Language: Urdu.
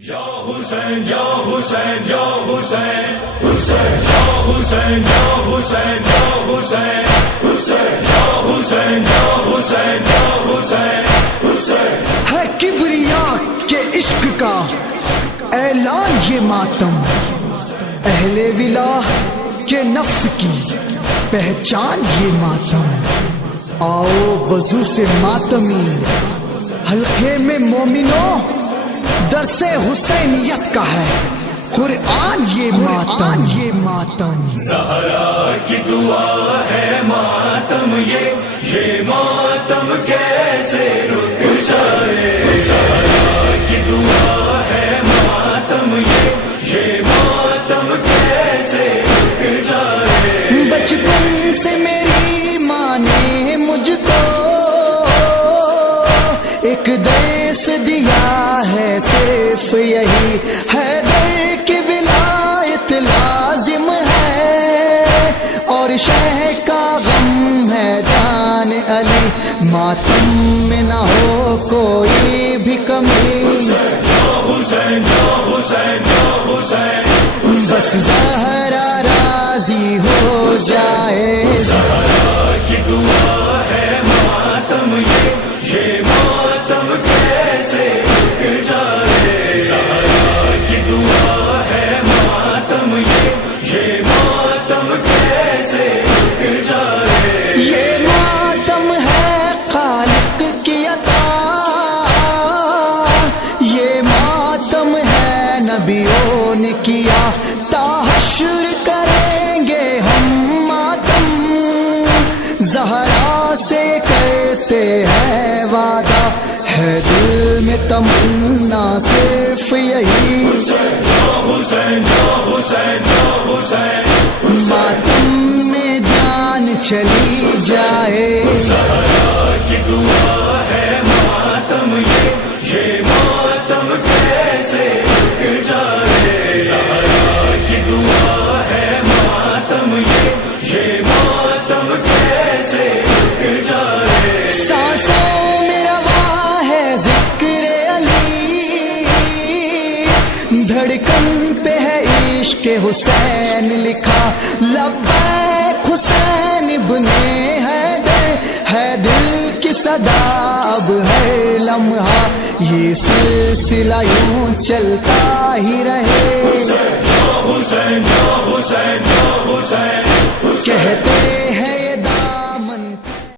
یا حسین یا حسین یا حسین حسین یا حسین یا حسین یا حسین حسین یا حسین یا حسین یا حسین حسین ہے کبریا کے عشق کا اعلان یہ ماتم، اہل ولا کے نفس کی پہچان یہ ماتم۔ آؤ وضو سے ماتمی حلقے میں مومنوں، درس حسینیت کا ہے قرآن یہ ماتم، یہ ماتم۔ زہرا کی دعا ہے ماتم، یہ ماتم کیسے رک جائے؟ زہرا کی دعا ہے ماتم، یہ ماتم کیسے رک جائے؟ بچپن سے میری ماں نے مجھ کو ایک درس دیا ہے، صرف یہی حیدر کی ولایت لازم ہے، اور شہ کا غم ہے جان علی، ماتم میں نہ ہو کوئی بھی کمی۔ حسین یا حسین یا حسین، بس زہرا راضی ہو جائے۔ زہرا کی دعا ہے ماتم، یہ ماتم کیسے رک جائے؟ زہرا کی دعا ہے ماتم، یہ ماتم کیسے رک جائے؟ یہ ماتم ہے خالق کی عطا، یہ ماتم ہے نبیوں نے کیا، تا حشر کریں گے ہم ماتم، زہرا سے کرتے ہیں وعدہ، ہے دل میں تمنا صرف یہی، حسین یا حسین یا حسین، ماتم میں جان چلی جائے۔ زہرا کی دعا ہے ماتم، یہ ماتم کیسے رک جائے؟ زہرا کی دعا ہے ماتم، یہ ماتم کیسے رک جائے؟ سانسوں میں رواں ہے ذکر علی، دھڑکن پہ ہے عشق حسین لکھا، لبیک حسین ابن حیدر، ہے دل کی صدا اب ہر لمحہ، یہ سلسلہ یوں چلتا ہی رہے۔ حسین یا حسین یا حسین، کہتے ہیں یہ